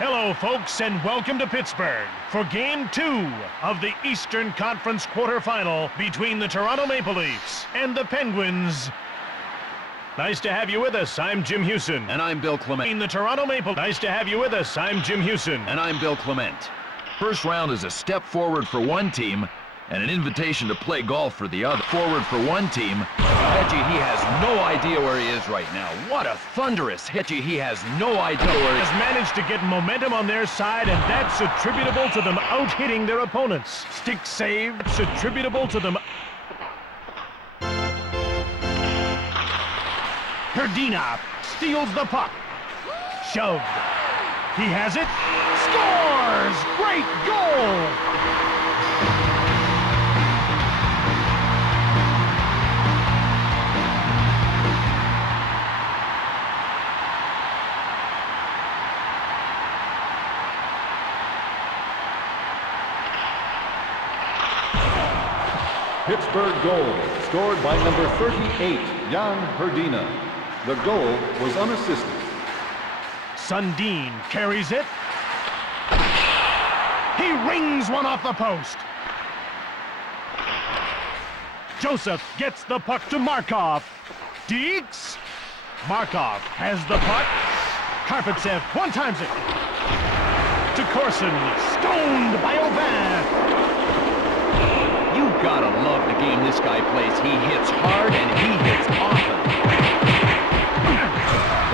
Hello, folks, and welcome to Pittsburgh for Game 2 of the Eastern Conference quarterfinal between the Toronto Maple Leafs and the Penguins. Nice to have you with us. I'm Jim Hewson. And I'm Bill Clement. In the Toronto Maple. Nice to have you with us. I'm Jim Hewson. And I'm Bill Clement. First round is a step forward for one team and an invitation to play golf for the other. Forward for one team. Hetchy, he has no idea where he is right now. What a thunderous Hetchy. He has no idea where he is. Has managed to get momentum on their side, and that's attributable to them out-hitting their opponents. Stick save, it's attributable to them. Herdina steals the puck. Shoved. He has it. Scores! Great goal! Pittsburgh goal, scored by number 38, Jan Herdina. The goal was unassisted. Sundin carries it. He rings one off the post. Joseph gets the puck to Markov. Deeks. Markov has the puck. Karpatsev one-times it. To Corson. Stoned by Aubin. You gotta love the game this guy plays. He hits hard and he hits often.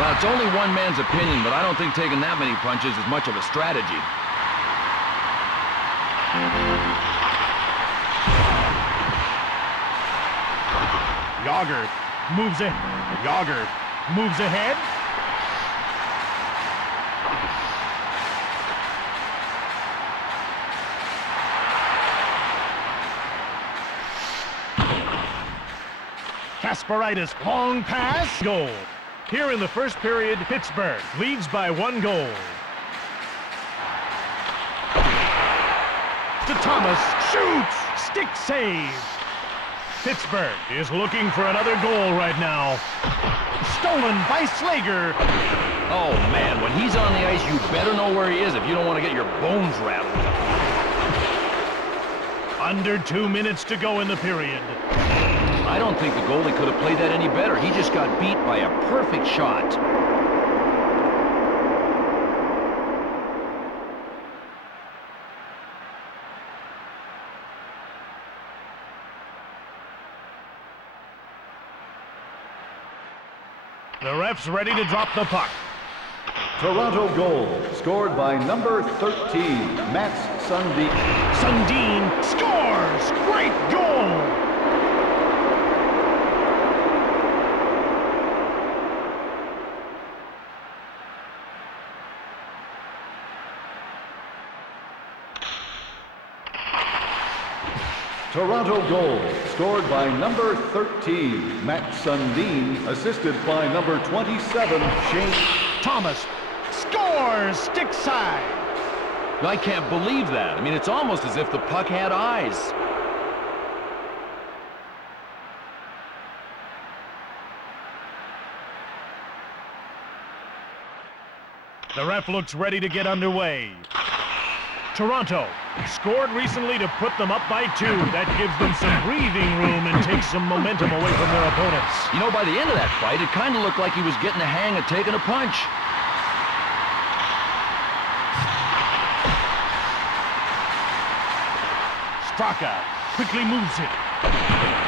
Well, it's only one man's opinion, but I don't think taking that many punches is much of a strategy. Yager moves it. Yager moves ahead. Kasparaitis, long pass, goal. Here in the first period, Pittsburgh leads by 1 goal. To Thomas, shoots, stick save. Pittsburgh is looking for another goal right now. Stolen by Slager. Oh man, when he's on the ice, you better know where he is if you don't want to get your bones rattled. Under 2 minutes to go in the period. I don't think the goalie could have played that any better. He just got beat by a perfect shot. The ref's ready to drop the puck. Toronto goal, scored by number 13, Mats Sundin. Sundin scores! Great goal! Toronto goal, scored by number 13, Matt Sundin, assisted by number 27, Shane Thomas scores! Stick side! I can't believe that. I mean, it's almost as if the puck had eyes. The ref looks ready to get underway. Toronto scored recently to put them up by 2. That gives them some breathing room and takes some momentum away from their opponents. You know, by the end of that fight, it kind of looked like he was getting the hang of taking a punch. Straka quickly moves it.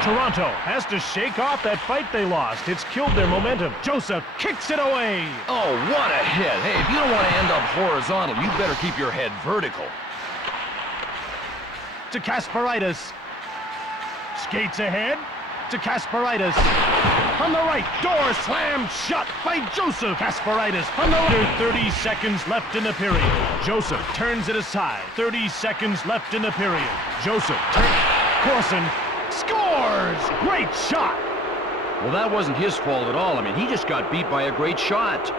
Toronto has to shake off that fight they lost. It's killed their momentum. Joseph kicks it away. Oh, what a hit. Hey, if you don't want to end up horizontal, you better keep your head vertical. To Kasparaitis. Skates ahead to Kasparaitis. On the right, door slammed shut by Joseph. Kasparaitis on the right. 30 seconds left in the period. Joseph turns it aside. 30 seconds left in the period. Joseph turns. Corson scores! Great shot! Well, that wasn't his fault at all. I mean, he just got beat by a great shot.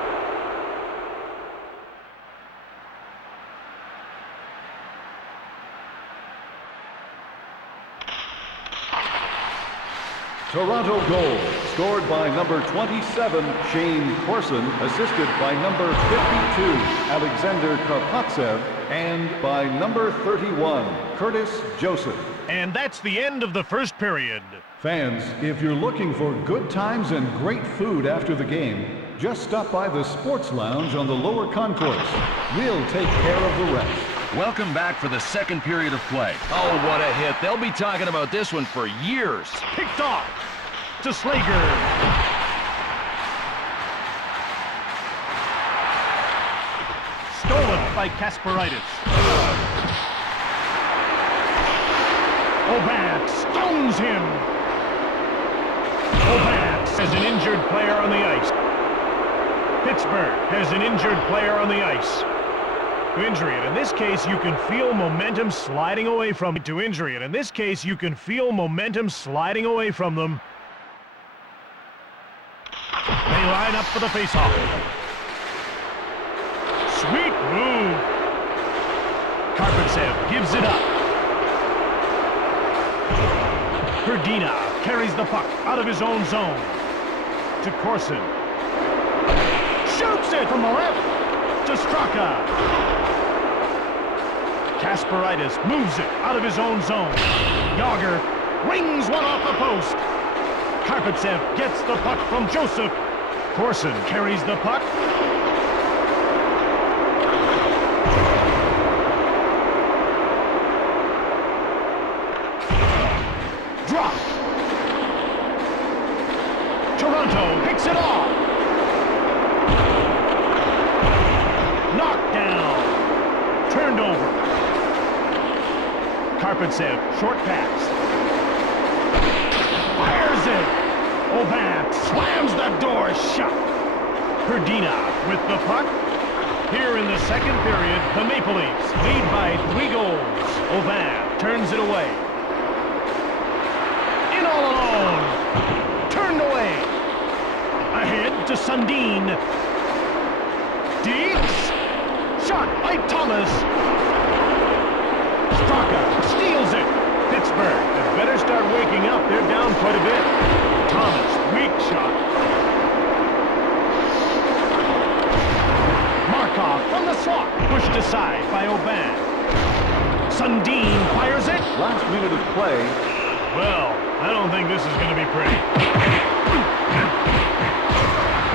Toronto goal, scored by number 27, Shane Corson, assisted by number 52, Alexander Karpatsev, and by number 31, Curtis Joseph. And that's the end of the first period. Fans, if you're looking for good times and great food after the game, just stop by the Sports Lounge on the lower concourse. We'll take care of the rest. Welcome back for the second period of play. Oh, what a hit. They'll be talking about this one for years. Picked off to Slager. Stolen by Kasparaitis. Oban stones him. Oban has an injured player on the ice. Pittsburgh has an injured player on the ice. To injury it. In this case, you can feel momentum sliding away from it. To injury it. In this case, you can feel momentum sliding away from them. They line up for the faceoff. Sweet move. Karpatsev gives it up. Perdina carries the puck out of his own zone. To Corson. Shoots it from the left. To Straka. Kasparaitis moves it out of his own zone. Yager rings one off the post. Karpatsev gets the puck from Joseph. Corson carries the puck. Drop. Toronto picks it off. Knocked down. Turned over. Karpatsev, short pass. Fires it. Oban slams the door shut. Perdina with the puck. Here in the second period, the Maple Leafs lead by 3 goals. Oban turns it away. In all alone. Turned away. Ahead to Sundin. Deeks. Shot by Thomas. Straka steals it. Pittsburgh had better start waking up. They're down quite a bit. Thomas, weak shot. Markov from the slot. Pushed aside by Oban. Sundin fires it. Last minute of play. Well, I don't think this is going to be pretty.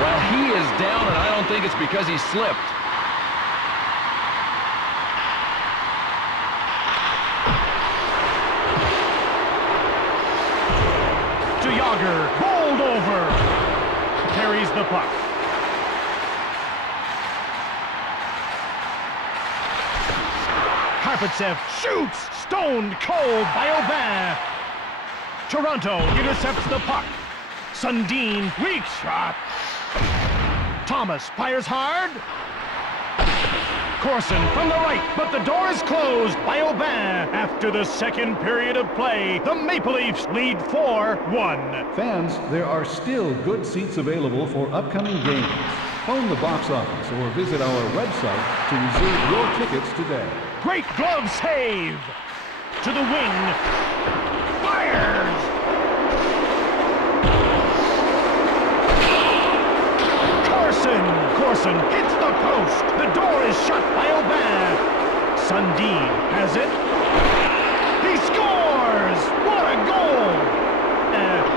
Well, he is down, and I don't think it's because he slipped. Bowled over. Carries the puck. Karpatsev shoots. Stoned cold by Oban. Toronto intercepts the puck. Sundin, weak shot. Thomas fires hard. Corson from the right, but the door is closed by Oban. After the second period of play, the Maple Leafs lead 4-1. Fans, there are still good seats available for upcoming games. Phone the box office or visit our website to reserve your tickets today. Great glove save. To the wing. Fires. Corson Corson hits the post. The door is shut by Aubin. Sundin has it. He scores! What a goal!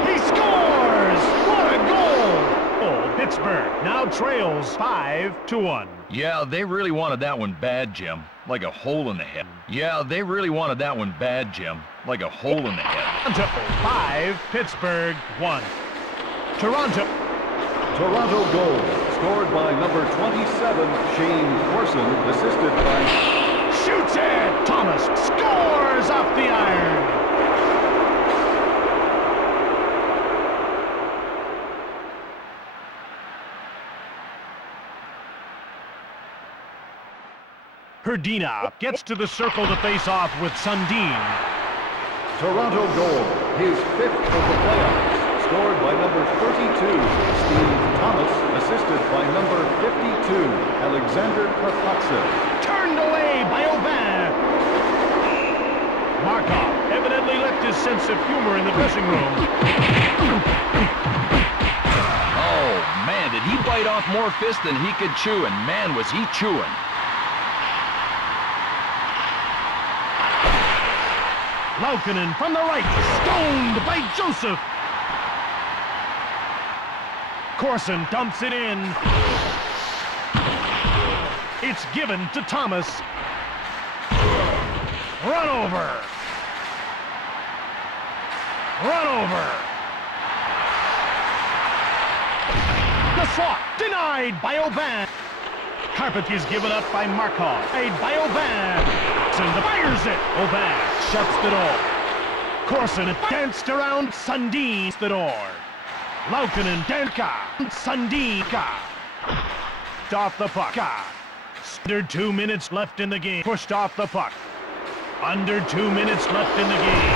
He scores! What a goal! Oh, Pittsburgh now trails 5-1. Yeah, they really wanted that one bad, Jim. Like a hole in the head. Yeah, they really wanted that one bad, Jim. Like a hole in the head. Toronto 5, Pittsburgh 1. Toronto. Toronto goal, scored by number 27, Shane Corson, assisted by... Shoots it! Thomas scores off the iron. Herdina gets to the circle to face off with Sundin. Toronto goal, his 5th of the playoffs. Scored by number 32, Steve Thomas, assisted by number 52, Alexander Karpatsev. Turned away by Aubin. Markov evidently left his sense of humor in the dressing room. Oh, man, did he bite off more fists than he could chew, and man, was he chewing. Laukkanen from the right, stoned by Joseph. Corson dumps it in. It's given to Thomas. Run over. Run over. The slot denied by Aubin. Carpet is given up by Markov. Made by Aubin. And fires it. Aubin shuts the door. Corson danced around. Sundin the door. Laukkanen, Danka, Sundin, off the puck. Under 2 minutes left in the game. Pushed off the puck. Under 2 minutes left in the game.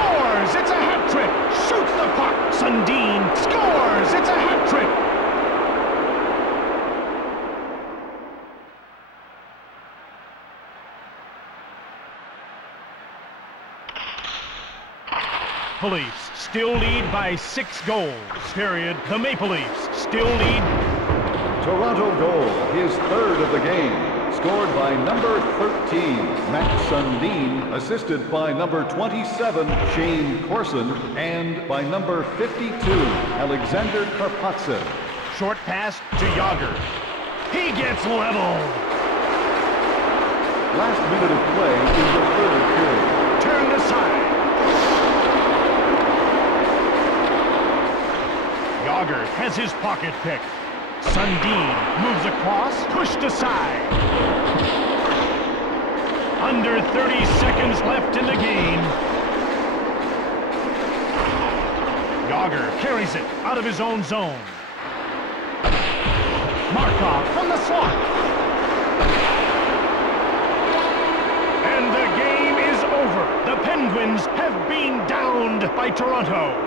Scores! It's a hat trick. Shoots the puck. Sundin scores! It's a hat trick. Maple Leafs still lead by 6 goals. Period. The Maple Leafs still lead. Toronto goal, his 3rd of the game. Scored by number 13, Matt Sundin, assisted by number 27, Shane Corson, and by number 52, Alexander Karpatsev. Short pass to Yager. He gets leveled. Last minute of play in the 3rd period. Turned aside. Yager has his pocket pick. Sundin moves across, pushed aside. Under 30 seconds left in the game. Yager carries it out of his own zone. Markov from the slot. And the game is over. The Penguins have been downed by Toronto.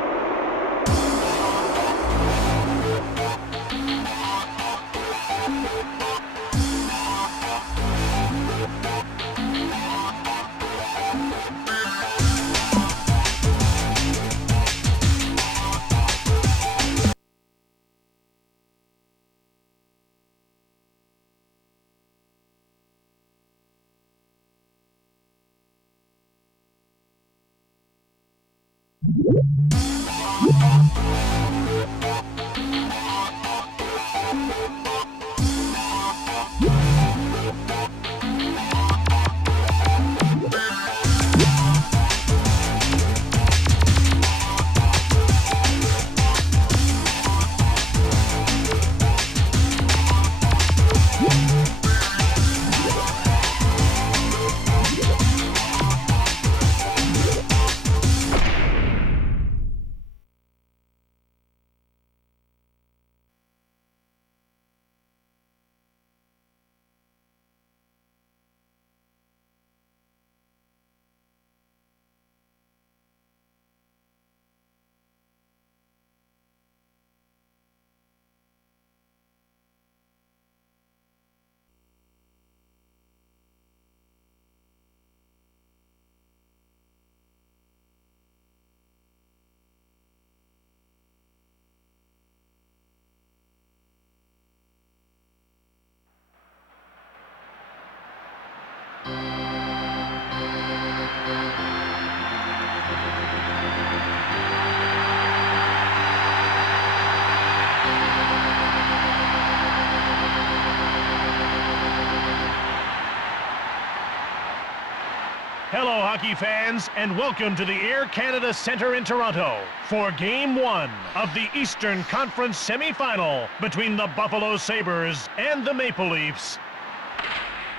Hello, hockey fans, and welcome to the Air Canada Centre in Toronto for Game 1 of the Eastern Conference semifinal between the Buffalo Sabres and the Maple Leafs.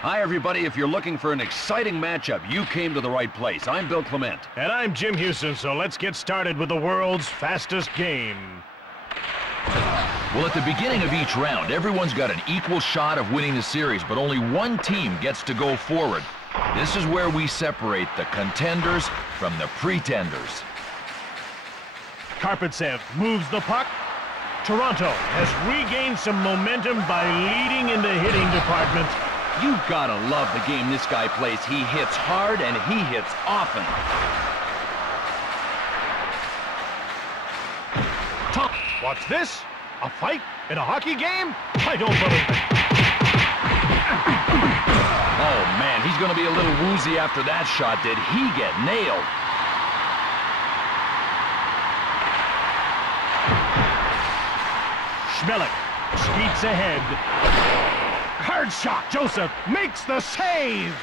Hi, everybody. If you're looking for an exciting matchup, you came to the right place. I'm Bill Clement. And I'm Jim Houston, so let's get started with the world's fastest game. Well, at the beginning of each round, everyone's got an equal shot of winning the series, but only one team gets to go forward. This is where we separate the contenders from the pretenders. Karpatsev moves the puck. Toronto has regained some momentum by leading in the hitting department. You gotta love the game this guy plays. He hits hard and he hits often. What's this? A fight in a hockey game? I don't believe it. Oh, man, he's going to be a little woozy after that shot. Did he get nailed? Schmelik skates ahead. Hard shot. Joseph makes the save.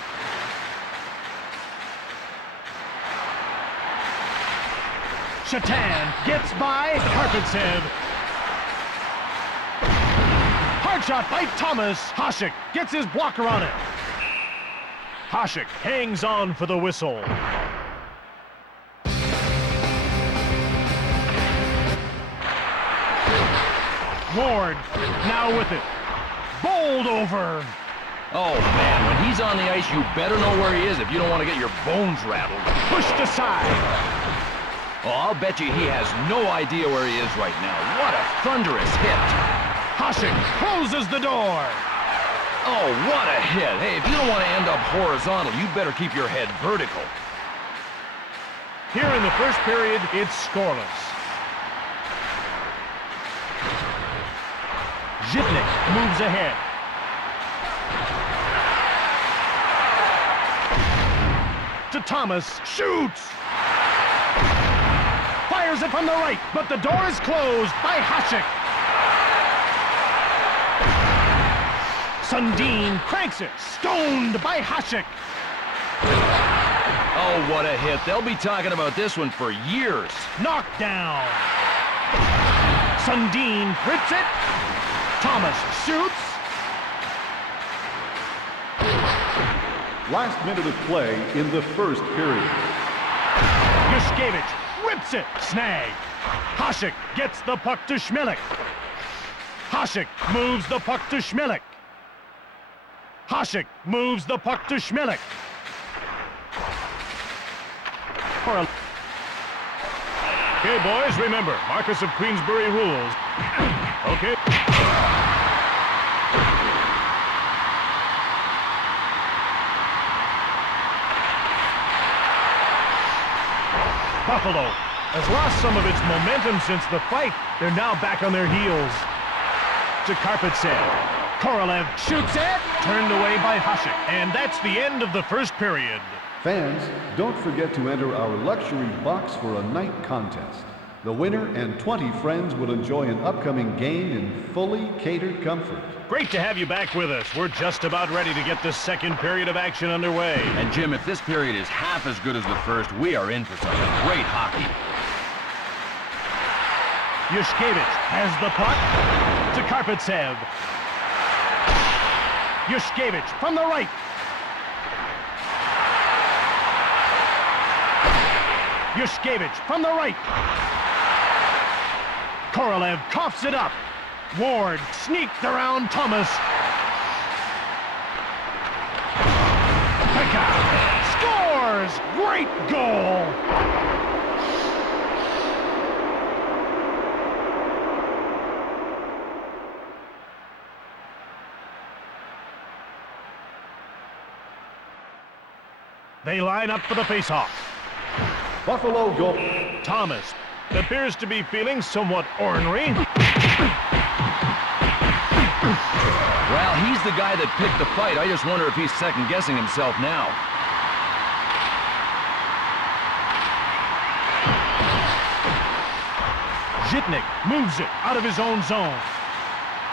Shatan gets by Karpatsev. Hard shot by Thomas. Hasek gets his blocker on it. Hasek hangs on for the whistle. Ward now with it. Bowled over. Oh, man, when he's on the ice, you better know where he is if you don't want to get your bones rattled. Pushed aside. Oh, I'll bet you he has no idea where he is right now. What a thunderous hit. Hasek closes the door. Oh, what a hit. Hey, if you don't want to end up horizontal, you better keep your head vertical. Here in the first period, it's scoreless. Zhitnik moves ahead. To Thomas, shoots! Fires it from the right, but the door is closed by Hasek. Sundin cranks it, stoned by Hasek. Oh, what a hit. They'll be talking about this one for years. Knocked down. Sundin grips it. Thomas shoots. Last minute of play in the first period. Yushkevich rips it. Snag. Hasek gets the puck to Schmelik. Hasek moves the puck to Schmelik. Hasek moves the puck to Schmelik. Okay, boys, remember, Marcus of Queensbury rules. Okay. Buffalo has lost some of its momentum since the fight. They're now back on their heels. To Karpatsev. Korolev shoots it, turned away by Hasek, and that's the end of the first period. Fans, don't forget to enter our luxury box for a night contest. The winner and 20 friends will enjoy an upcoming game in fully catered comfort. Great to have you back with us. We're just about ready to get the second period of action underway. And Jim, if this period is half as good as the first, we are in for some great hockey. Yushkevich has the puck to Karpatsev. Yushkevich from the right. Yushkevich from the right. Korolev coughs it up. Ward sneaked around Thomas. Pekka scores! Great goal! They line up for the faceoff. Buffalo goal. Thomas appears to be feeling somewhat ornery. Well, he's the guy that picked the fight. I just wonder if he's second-guessing himself now. Zhitnik moves it out of his own zone.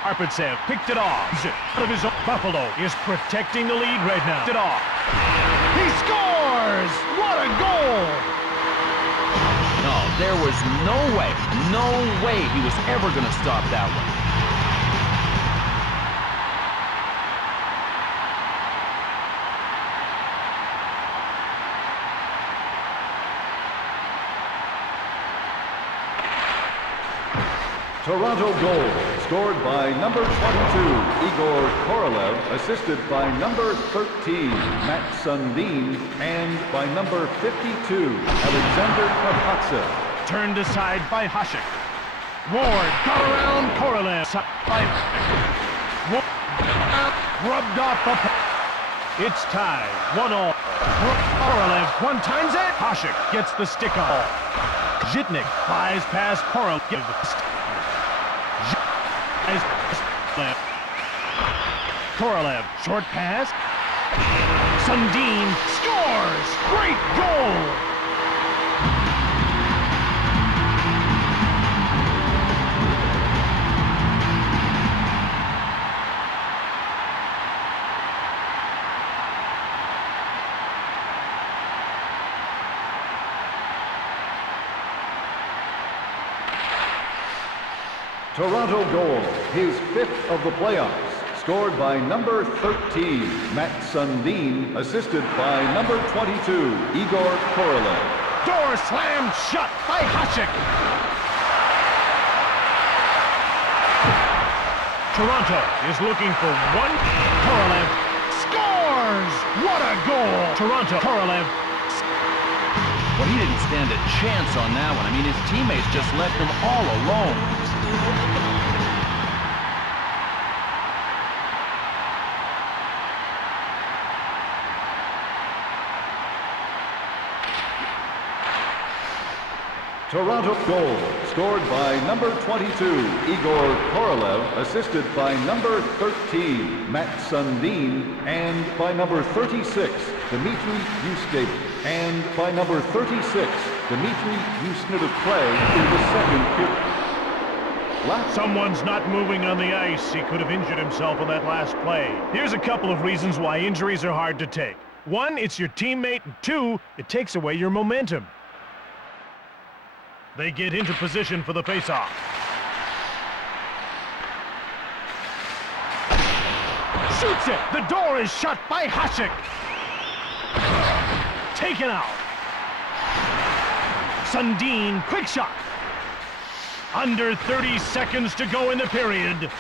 Karpatsev picked it off. Out of his own. Buffalo is protecting the lead right now. It off. He scores! What a goal! No, there was no way he was ever going to stop that one. Toronto goal, scored by number 22, Igor Korolev, assisted by number 13, Matt Sundin, and by number 52, Alexander Karpatsev. Turned aside by Hasek. Ward got around Korolev. Rubbed off the... It's tied. 1-1. Korolev one times it. Hasek gets the stick on. Zhitnik flies past Korolev. Korolev, short pass. Sundin scores! Great goal! Toronto goal, his 5th of the playoffs, scored by number 13, Matt Sundin, assisted by number 22, Igor Korolev. Door slammed shut by Hasek. Toronto is looking for one. Korolev scores! What a goal! Toronto, Korolev. Well, he didn't stand a chance on that one. I mean, his teammates just left him all alone. Toronto goal, scored by number 22, Igor Korolev, assisted by number 13, Matt Sundin, and by number 36, Dmitry Yuskevich, and by number 36, Dmitry Yusnitov play in the second period. Someone's not moving on the ice. He could have injured himself on that last play. Here's a couple of reasons why injuries are hard to take. One, it's your teammate. And two, it takes away your momentum. They get into position for the faceoff. Shoots it! The door is shut by Hasek. Taken out. Sundin, quick shot. Under 30 seconds to go in the period.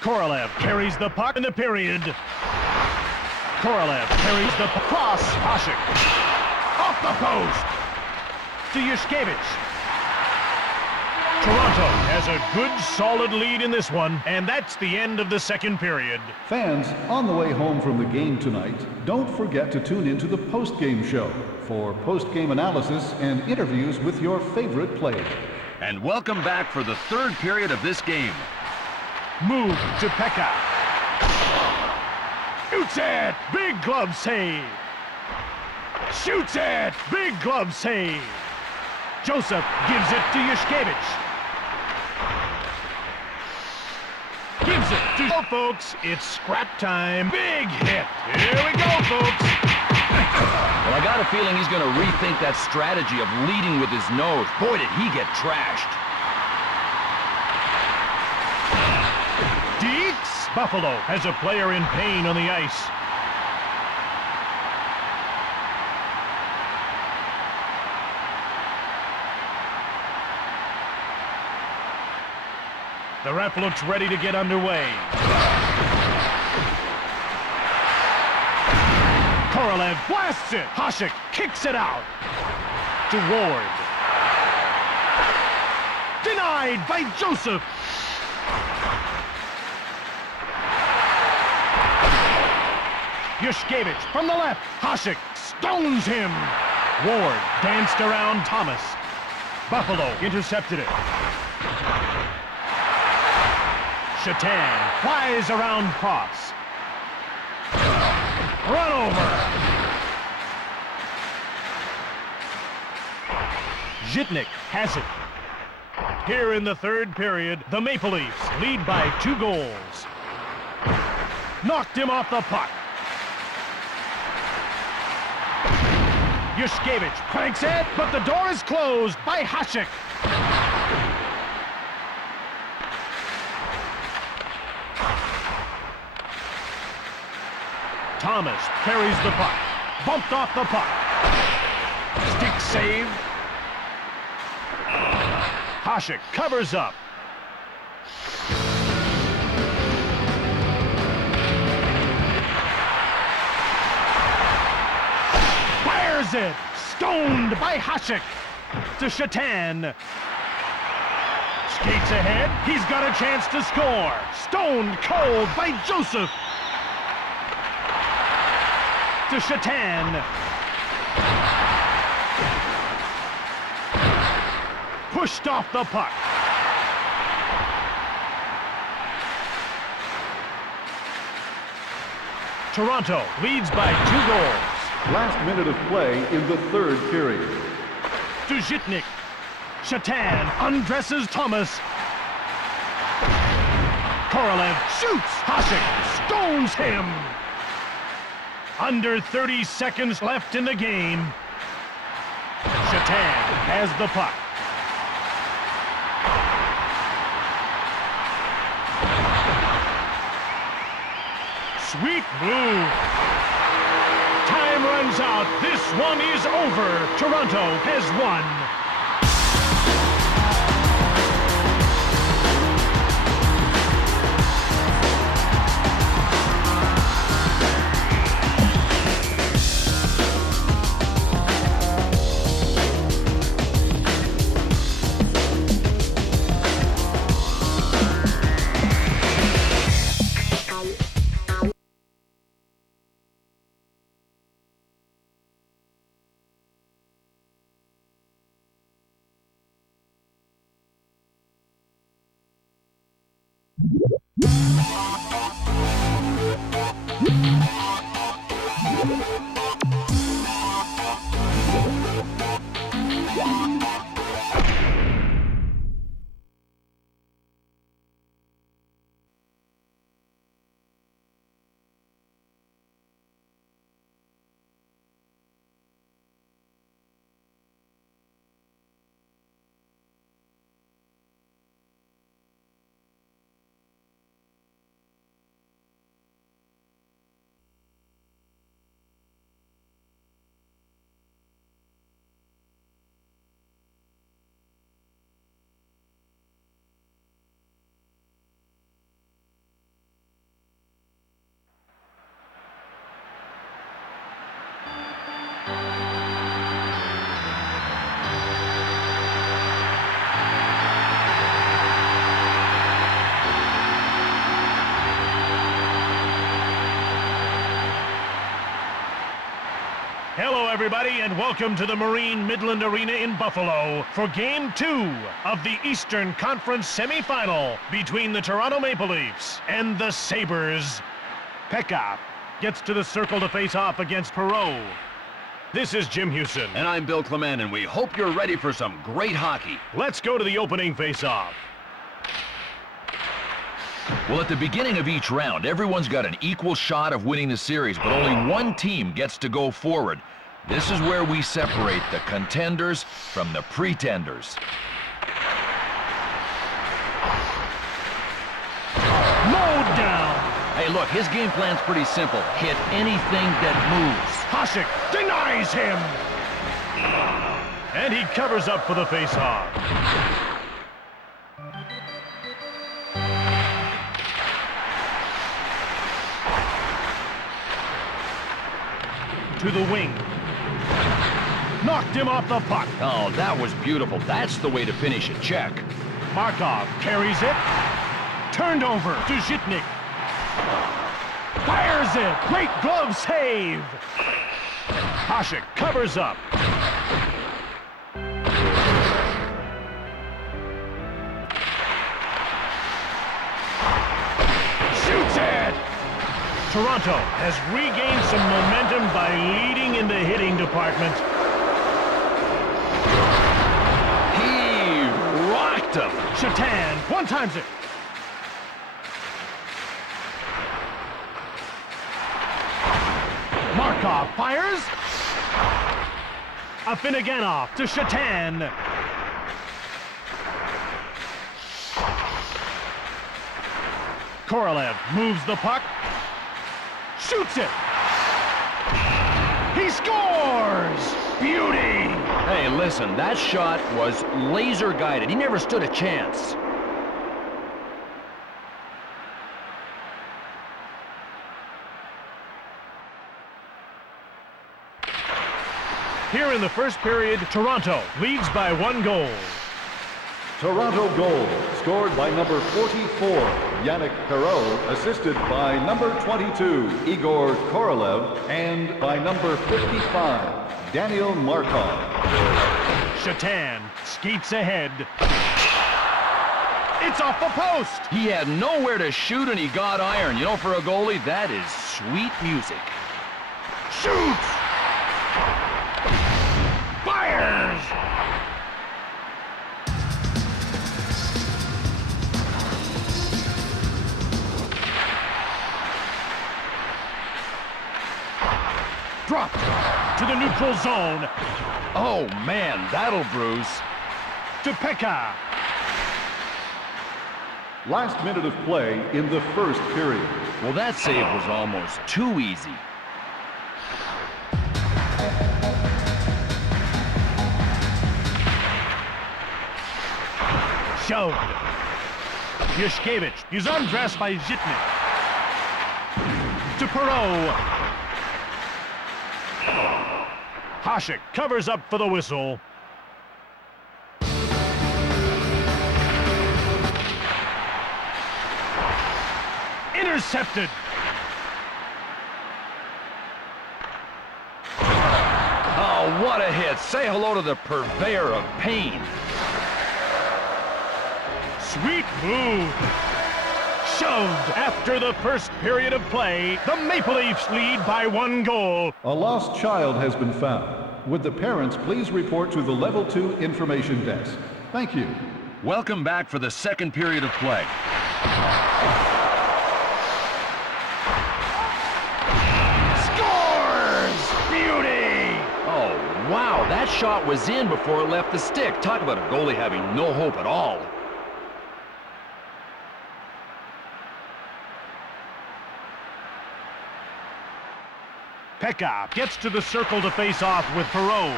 Korolev carries the puck in the period. Korolev carries the cross. Hasek. Off the post. To Yushkevich. Toronto has a good, solid lead in this one, and that's the end of the second period. Fans, on the way home from the game tonight, don't forget to tune into the post-game show for post-game analysis and interviews with your favorite players. And welcome back for the third period of this game. Move to Pekka. Shoots it! Big glove save. Shoots it! Big glove save. Joseph gives it to Yushkevich. Gives it to... Oh, folks, it's scrap time. Big hit. Here we go, folks. Well, I got a feeling he's going to rethink that strategy of leading with his nose. Boy, did he get trashed. Deeks. Buffalo has a player in pain on the ice. The ref looks ready to get underway. Korolev blasts it. Hasek kicks it out to Ward. Denied by Joseph. Yushkevich from the left. Hasek stones him. Ward danced around Thomas. Buffalo intercepted it. Shatan flies around Cross. Run over. Zhitnik has it. Here in the third period, the Maple Leafs lead by 2 goals. Knocked him off the puck. Yushkevich cranks it, but the door is closed by Hasek. Thomas carries the puck. Bumped off the puck. Stick save. Hasek covers up. Fires it. Stoned by Hasek. To Shatan. Skates ahead. He's got a chance to score. Stoned cold by Joseph. To Shatan. Pushed off the puck. Toronto leads by 2 goals. Last minute of play in the third period. To Zhitnik. Shatan undresses Thomas. Korolev shoots. Hasek stones him. Under 30 seconds left in the game. Shatan has the puck. Sweet move. Time runs out. This one is over. Toronto has won. Hello, everybody, and welcome to the Marine Midland Arena in Buffalo for Game 2 of the Eastern Conference semifinal between the Toronto Maple Leafs and the Sabres. Pekka gets to the circle to face off against Perreault. This is Jim Houston. And I'm Bill Clement, and we hope you're ready for some great hockey. Let's go to the opening face-off. Well, at the beginning of each round, everyone's got an equal shot of winning the series, but only one team gets to go forward. This is where we separate the contenders from the pretenders. Mowed down. Hey, look, his game plan's pretty simple. Hit anything that moves. Hasek denies him. And he covers up for the face-off. To the wing. Knocked him off the puck. Oh, that was beautiful. That's the way to finish a check. Markov carries it. Turned over to Zhitnik. Fires it. Great glove save. Hasek covers up. Shoots it. Toronto has regained some momentum by leading in the hitting department. He rocked tricked him. Shatan one-times it. Markov fires. Afinogenov to Shatan. Korolev moves the puck. Shoots it. He scores! Beauty! Hey, listen, that shot was laser-guided. He never stood a chance. Here in the first period, Toronto leads by 1 goal. Toronto goal, scored by number 44, Yannick Perreault, assisted by number 22, Igor Korolev, and by number 55, Daniel Markov. Shatan skates ahead. It's off the post! He had nowhere to shoot and he got iron. You know, for a goalie, that is sweet music. Shoots! Fires! Dropped to the neutral zone. Oh, man, that'll bruise. To Pekka. Last minute of play in the first period. Well, that save was almost too easy. Shoved. Yushkevich is undressed by Zhitnik. To Perreault. Hasek covers up for the whistle. Intercepted. Oh, what a hit. Say hello to the purveyor of pain. Sweet move. Shoved after the first period of play. The Maple Leafs lead by 1 goal. A lost child has been found. Would the parents please report to the Level 2 Information Desk? Thank you. Welcome back for the second period of play. Scores! Beauty! Oh, wow, that shot was in before it left the stick. Talk about a goalie having no hope at all. Pekka gets to the circle to face off with Perreault.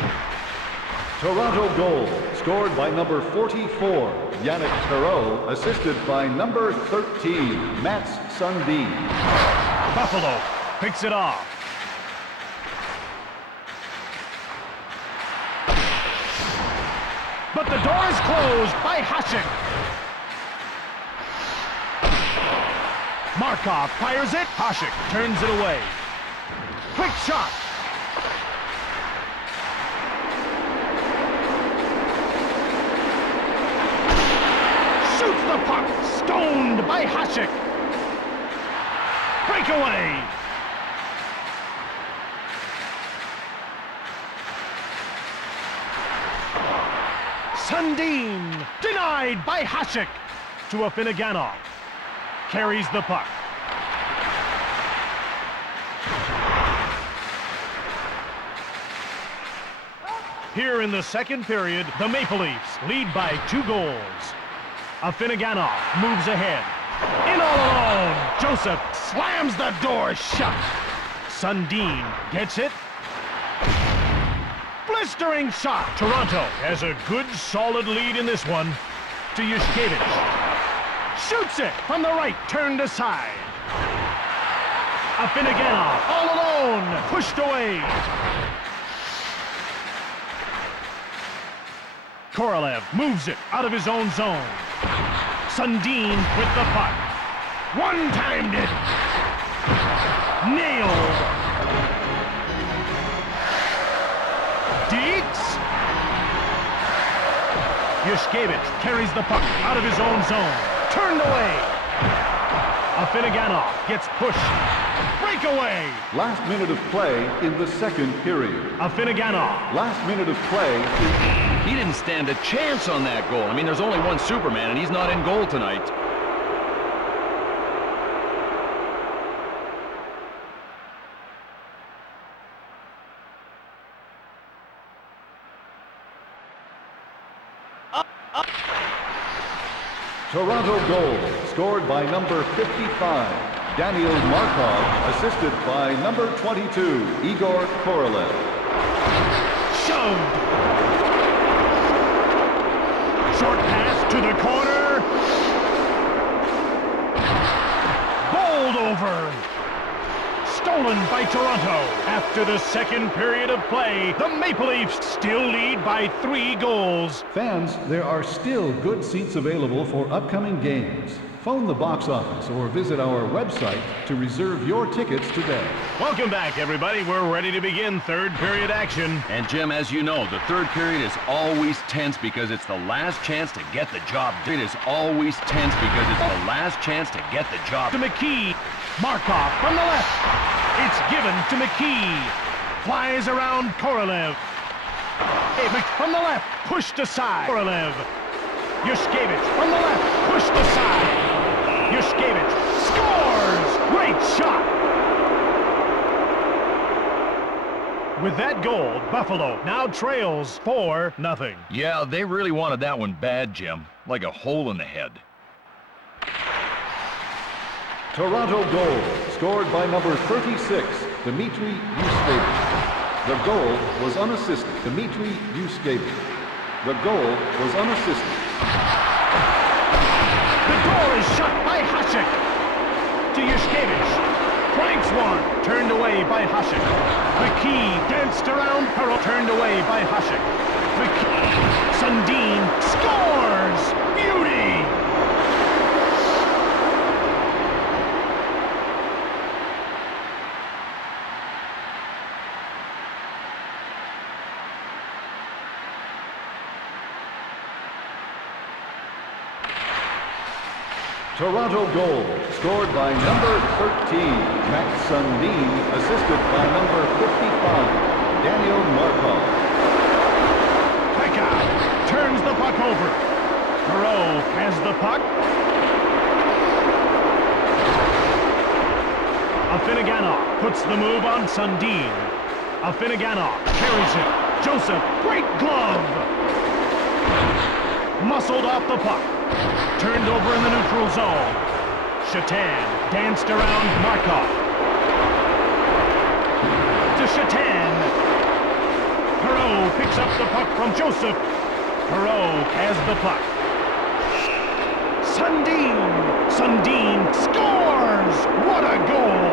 Toronto goal, scored by number 44, Yannick Perreault, assisted by number 13, Mats Sundin. Buffalo picks it off. But the door is closed by Hasek. Markov fires it. Hasek turns it away. Quick shot. Shoots the puck. Stoned by Hasek. Breakaway. Sundin. Denied by Hasek. To Afinogenov. Carries the puck. Here in the second period, the Maple Leafs lead by 2 goals. Afinogenov moves ahead. In all alone, Joseph slams the door shut. Sundin gets it. Blistering shot. Toronto has a good, solid lead in this one. To Yushkevich. Shoots it from the right, turned aside. Afinogenov all alone, pushed away. Korolev moves it out of his own zone. Sundin with the puck. One-timed it. Nailed. Deeks. Yushkevich carries the puck out of his own zone. Turned away. Afinogenov gets pushed. breakaway. Last minute of play in the second period. A Finneganov. Last minute of play in... He didn't stand a chance on that goal. I mean, there's only one Superman, and he's not in goal tonight. Toronto goal, scored by number 55, Daniel Markov, assisted by number 22, Igor Korolev. Shoved. Short pass to the corner. Bowled over. Stolen by Toronto. After the second period of play, the Maple Leafs still lead by 3 goals. Fans, there are still good seats available for upcoming games. Phone the box office or visit our website to reserve your tickets today. Welcome back, everybody. We're ready to begin third period action. And Jim, as you know, the third period is always tense because it's the last chance to get the job done. It is always tense because it's the last chance to get the job To done. McKee. Markov from the left. It's given to McKee. Flies around Korolev. From the left. Pushed aside. Korolev. Yushkevich from the left. Pushed aside. Yushkevich scores! Great shot! With that goal, Buffalo now trails 4-0. Yeah, they really wanted that one bad, Jim. Like a hole in the head. Toronto goal, scored by number 36, Dmitry Yushkevich. The goal was unassisted. Dmitry Yushkevich. The goal was unassisted. The goal is shot by Hasek. To Yushkevich. Franks one. Turned away by Hasek. McKee danced around Pearl. Turned away by Hasek. McKee. Sundin scores! Beauty! Toronto goal, scored by number 13, Max Sundin, assisted by number 55, Daniel Markov. Pekka turns the puck over. Perot has the puck. Afinoganov puts the move on Sundin. Afinoganov carries it. Joseph, great glove. Muscled off the puck. Turned over in the neutral zone. Shatan danced around Markov. To Shatan. Perot picks up the puck from Joseph. Perot has the puck. Sundin scores! What a goal!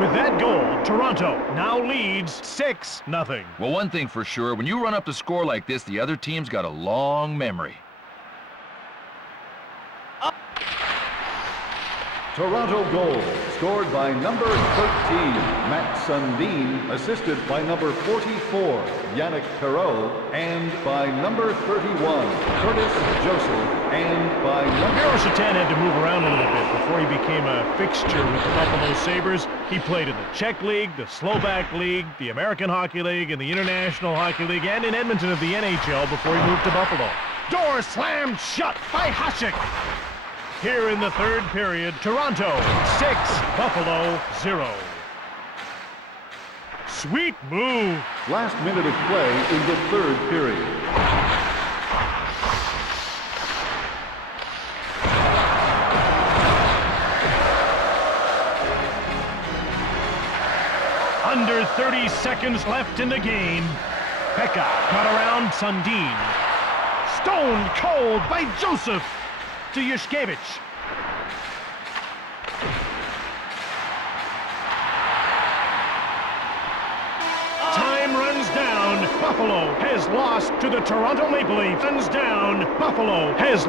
With that goal, Toronto now leads 6-0. Well, one thing for sure, when you run up to score like this, the other team's got a long memory. Toronto goal, scored by number 13, Max Sundin, assisted by number 44, Yannick Perot, and by number 31, Curtis Joseph, and by number... Miro Shatan had to move around a little bit before he became a fixture with the Buffalo Sabres. He played in the Czech League, the Slovak League, the American Hockey League, and the International Hockey League, and in Edmonton of the NHL before he moved to Buffalo. Door slammed shut by Hasek. Here in the third period, Toronto 6, Buffalo 0. Sweet move. Last minute of play in the third period. Under 30 seconds left in the game. Pekka got around Sundin. Stone cold by Joseph to Yushkevich. Time runs down. Buffalo has lost to the Toronto Maple Leafs. Runs down. Buffalo has...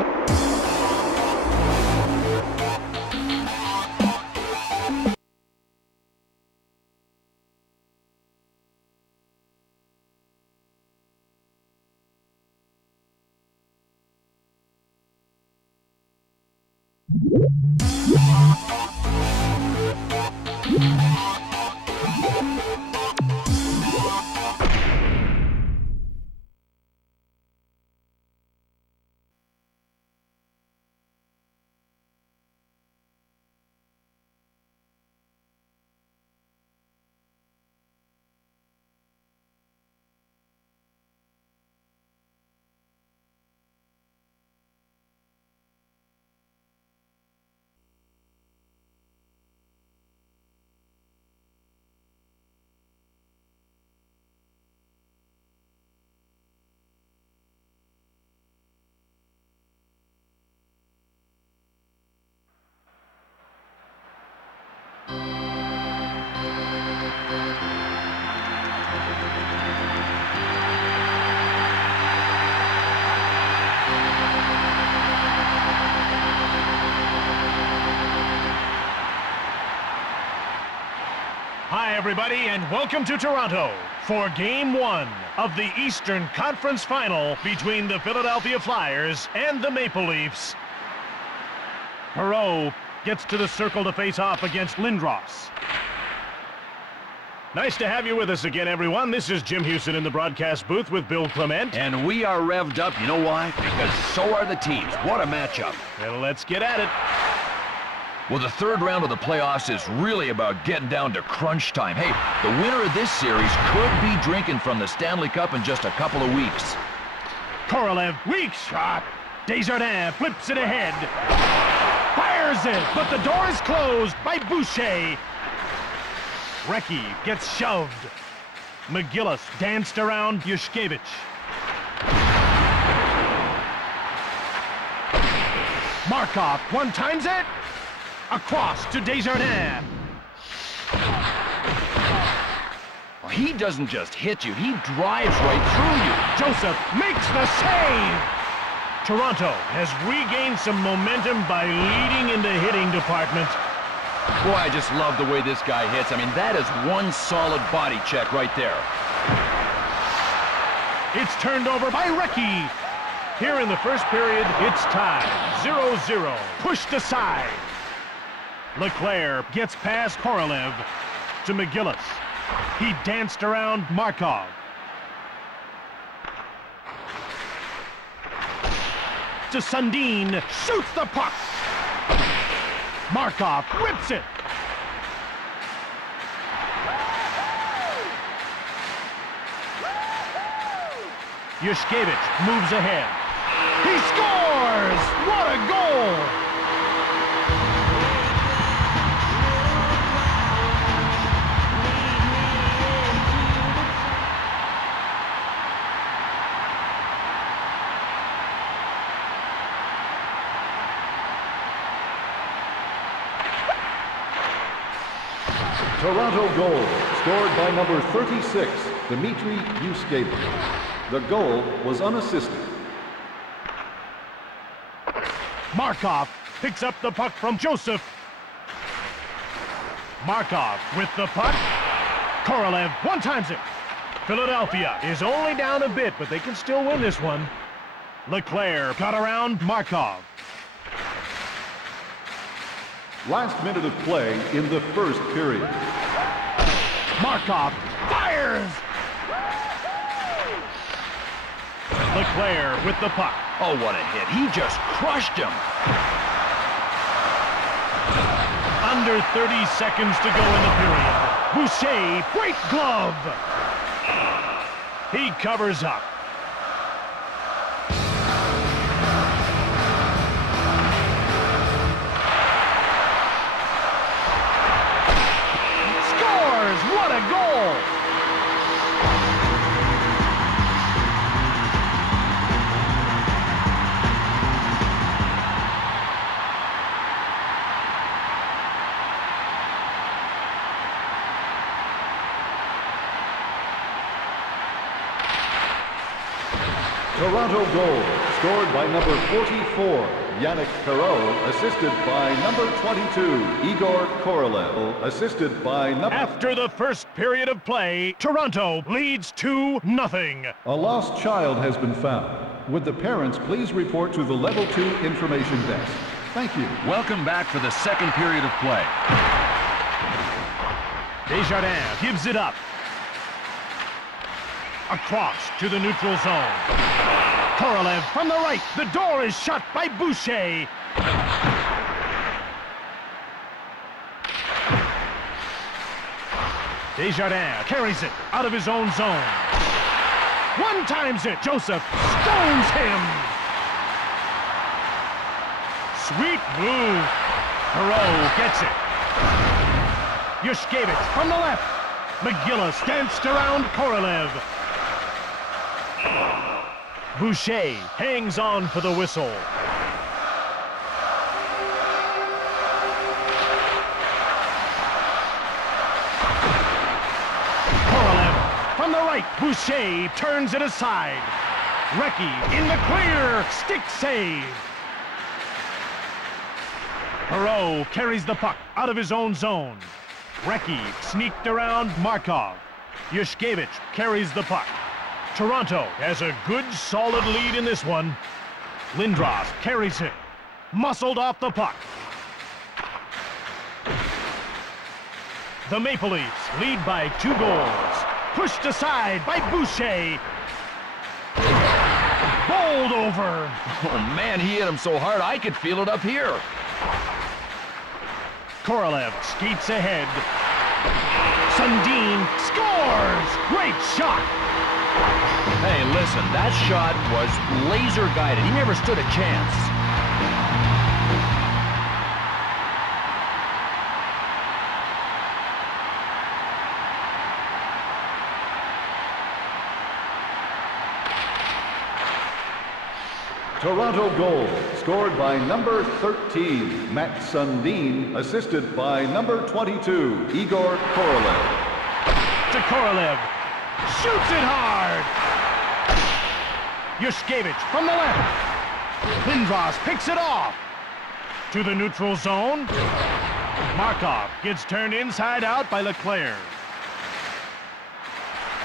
Hi, everybody, and welcome to Toronto for Game 1 of the Eastern Conference Final between the Philadelphia Flyers and the Maple Leafs. Perreault gets to the circle to face off against Lindros. Nice to have you with us again, everyone. This is Jim Houston in the broadcast booth with Bill Clement. And we are revved up. You know why? Because so are the teams. What a matchup. Well, let's get at it. Well, the third round of the playoffs is really about getting down to crunch time. Hey, the winner of this series could be drinking from the Stanley Cup in just a couple of weeks. Korolev, weak shot. Desjardins flips it ahead. Fires it, but the door is closed by Boucher. Recchi gets shoved. McGillis danced around Yushkevich. Markov one-times it. Across to Desjardins. Well, he doesn't just hit you, he drives right through you. Joseph makes the save. Toronto has regained some momentum by leading in the hitting department. Boy, I just love the way this guy hits. I mean, that is one solid body check right there. It's turned over by Recchi. Here in the first period, it's tied. 0-0. Pushed aside. Leclerc gets past Korolev to McGillis. He danced around Markov. To Sundin. Shoots the puck. Markov rips it. Yushkevich moves ahead. He scores! What a goal! Toronto goal, scored by number 36, Dmitry Yushkevich. The goal was unassisted. Markov picks up the puck from Joseph. Markov with the puck. Korolev one-times it. Philadelphia is only down a bit, but they can still win this one. Leclerc got around Markov. Last minute of play in the first period. Markov fires! Leclerc with the puck. Oh, what a hit. He just crushed him. Under 30 seconds to go in the period. Boucher, great glove! He covers up. What a goal! Toronto goal, scored by number 44, Yannick Perreault, assisted by number 22, Igor Korolev, assisted by number... After the first period of play, Toronto leads 2-0. A lost child has been found. Would the parents please report to the Level 2 Information Desk? Thank you. Welcome back for the second period of play. Desjardins gives it up. Across to the neutral zone. Korolev from the right. The door is shut by Boucher. Desjardins carries it out of his own zone. One-times it. Joseph stones him. Sweet move. Perreault gets it. Yushkevich from the left. McGillis danced around Korolev. Boucher hangs on for the whistle. Korolev from the right. Boucher turns it aside. Recchi in the clear. Stick save. Perreault carries the puck out of his own zone. Recchi sneaked around Markov. Yushkevich carries the puck. Toronto has a good, solid lead in this one. Lindros carries it. Muscled off the puck. The Maple Leafs lead by 2 goals. Pushed aside by Boucher. Bowled over. Oh, man, he hit him so hard I could feel it up here. Korolev skates ahead. Sundin scores! Great shot! Hey, listen, that shot was laser guided. He never stood a chance. Toronto goal, scored by number 13, Matt Sundin, assisted by number 22, Igor Korolev. To Korolev. Shoots it hard! Yushkevich from the left. Lindros picks it off. To the neutral zone. Markov gets turned inside out by Leclerc.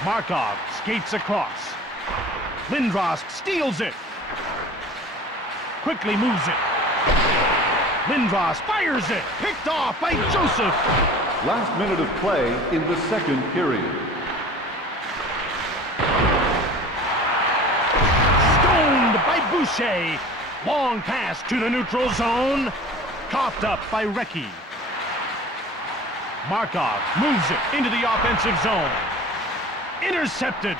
Markov skates across. Lindros steals it. Quickly moves it. Lindros fires it. Picked off by Joseph. Last minute of play in the second period. Stoned by Boucher. Long pass to the neutral zone. Coughed up by Recchi. Markov moves it into the offensive zone. Intercepted.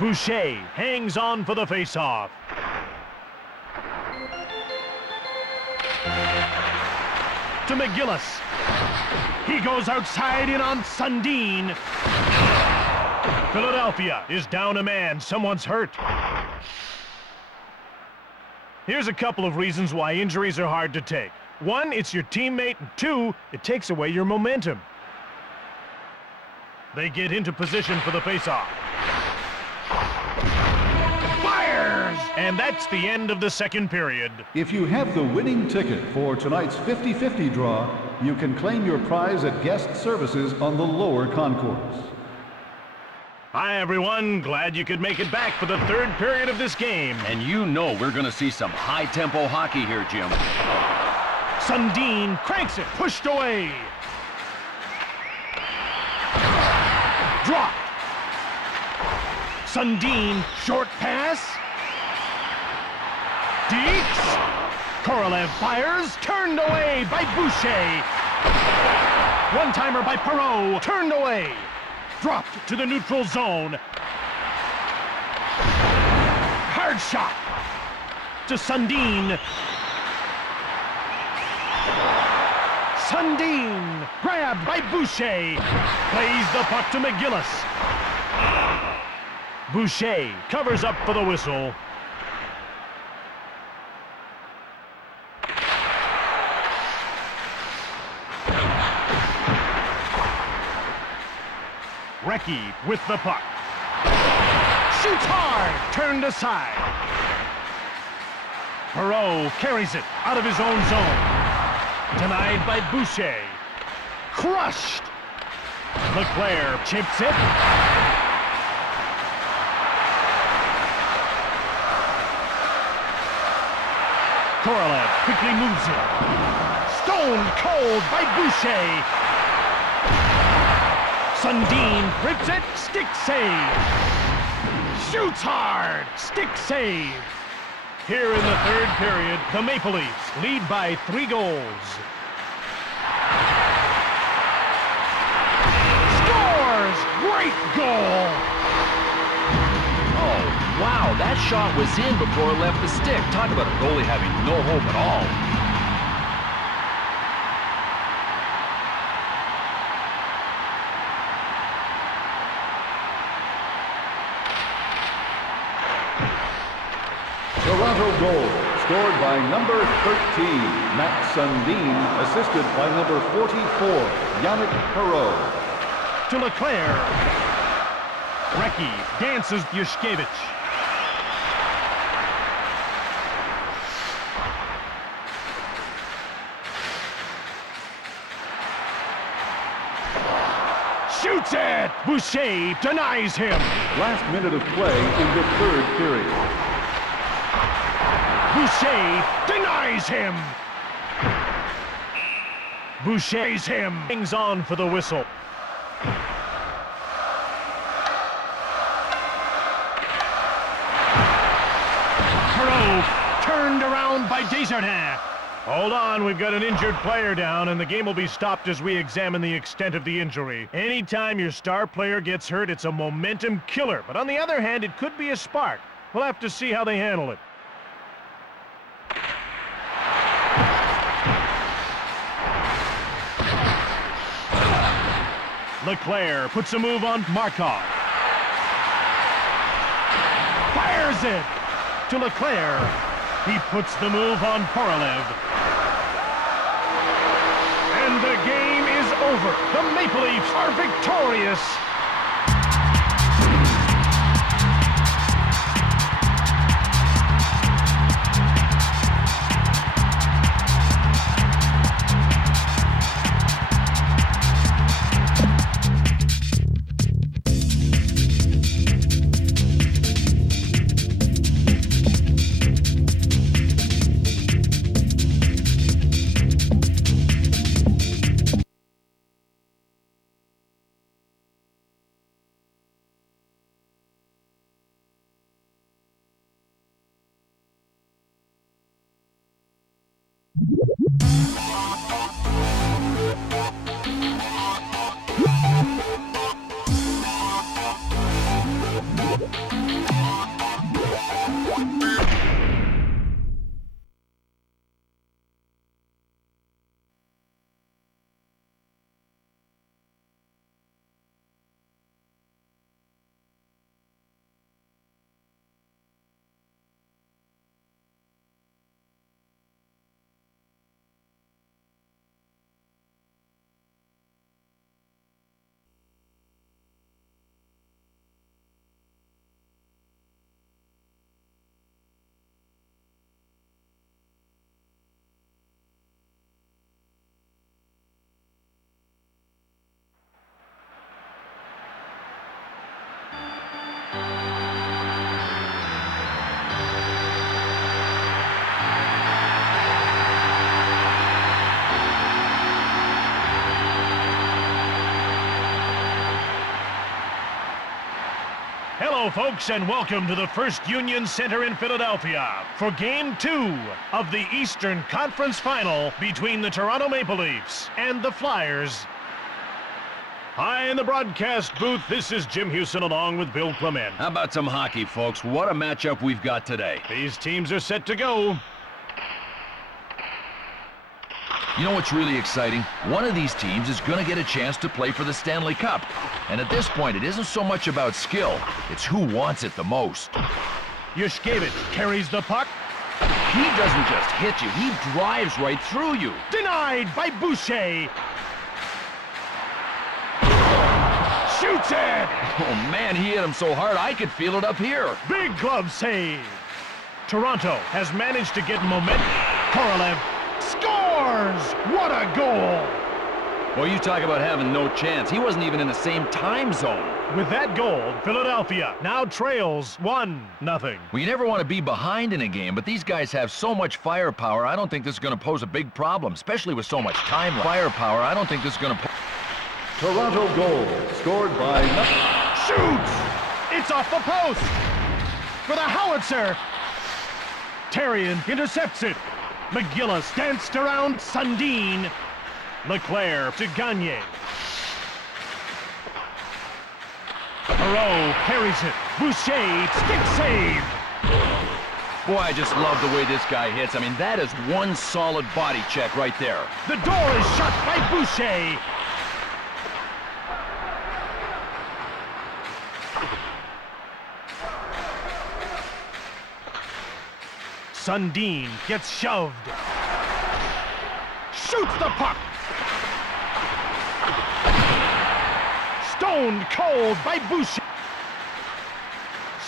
Boucher hangs on for the faceoff. To McGillis. He goes outside in on Sundin. Philadelphia is down a man. Someone's hurt. Here's a couple of reasons why injuries are hard to take. 1, it's your teammate, and 2, it takes away your momentum. They get into position for the faceoff. Fires! And that's the end of the second period. If you have the winning ticket for tonight's 50-50 draw, you can claim your prize at guest services on the lower concourse. Hi, everyone. Glad you could make it back for the third period of this game. And you know we're going to see some high-tempo hockey here, Jim. Sundin cranks it, pushed away. Dropped. Sundin, short pass. Deeks. Korolev fires, turned away by Boucher. One-timer by Perreault, turned away. Dropped to the neutral zone. Hard shot to Sundin. Sundin grabbed by Boucher. Plays the puck to McGillis. Boucher covers up for the whistle. Recchi with the puck. Shoots hard, turned aside. Perreault carries it out of his own zone. Denied by Boucher. Crushed. Leclerc chips it. Korolev quickly moves it. Stone cold by Boucher. Sundin rips it, stick save. Shoots hard, stick save. Here in the third period, the Maple Leafs lead by 3 goals. Scores! Great goal! Oh, wow, that shot was in before it left the stick. Talk about a goalie having no hope at all. Toronto goal, scored by number 13, Matt Sundin, assisted by number 44, Yannick Perreault. To Leclerc. Recchi dances Yushkevich. Shoots it! Boucher denies him. Last minute of play in the third period. Boucher denies him. Boucher's him. Hangs on for the whistle. Perot turned around by Desjardins. Hold on, we've got an injured player down, and the game will be stopped as we examine the extent of the injury. Anytime your star player gets hurt, it's a momentum killer. But on the other hand, it could be a spark. We'll have to see how they handle it. Leclerc puts a move on Markov. Fires it to Leclerc. He puts the move on Korolev. And the game is over. The Maple Leafs are victorious. Hello, folks, and welcome to the First Union Center in Philadelphia for Game 2 of the Eastern Conference Final between the Toronto Maple Leafs and the Flyers. Hi, in the broadcast booth, this is Jim Houston along with Bill Clement. How about some hockey, folks? What a matchup we've got today. These teams are set to go. You know what's really exciting? One of these teams is going to get a chance to play for the Stanley Cup. And at this point, it isn't so much about skill. It's who wants it the most. Yushkevich carries the puck. He doesn't just hit you. He drives right through you. Denied by Boucher. Shoots it! Oh, man, he hit him so hard I could feel it up here. Big glove save. Toronto has managed to get momentum. Korolev scores! What a goal! Well, you talk about having no chance. He wasn't even in the same time zone. With that goal, Philadelphia now trails 1-0. Well, you never want to be behind in a game, but these guys have so much firepower, I don't think this is going to pose a big problem, especially with so much time. Firepower, I don't think this is going to... Toronto goal scored by... Shoots! It's off the post! For the howitzer! Terrien intercepts it. McGillis danced around Sundin. Leclerc to Gagne. Perot carries it. Boucher, stick save. Boy, I just love the way this guy hits. I mean, that is one solid body check right there. The door is shut by Boucher. Sundin gets shoved. Shoots the puck. Stoned cold by Boucher.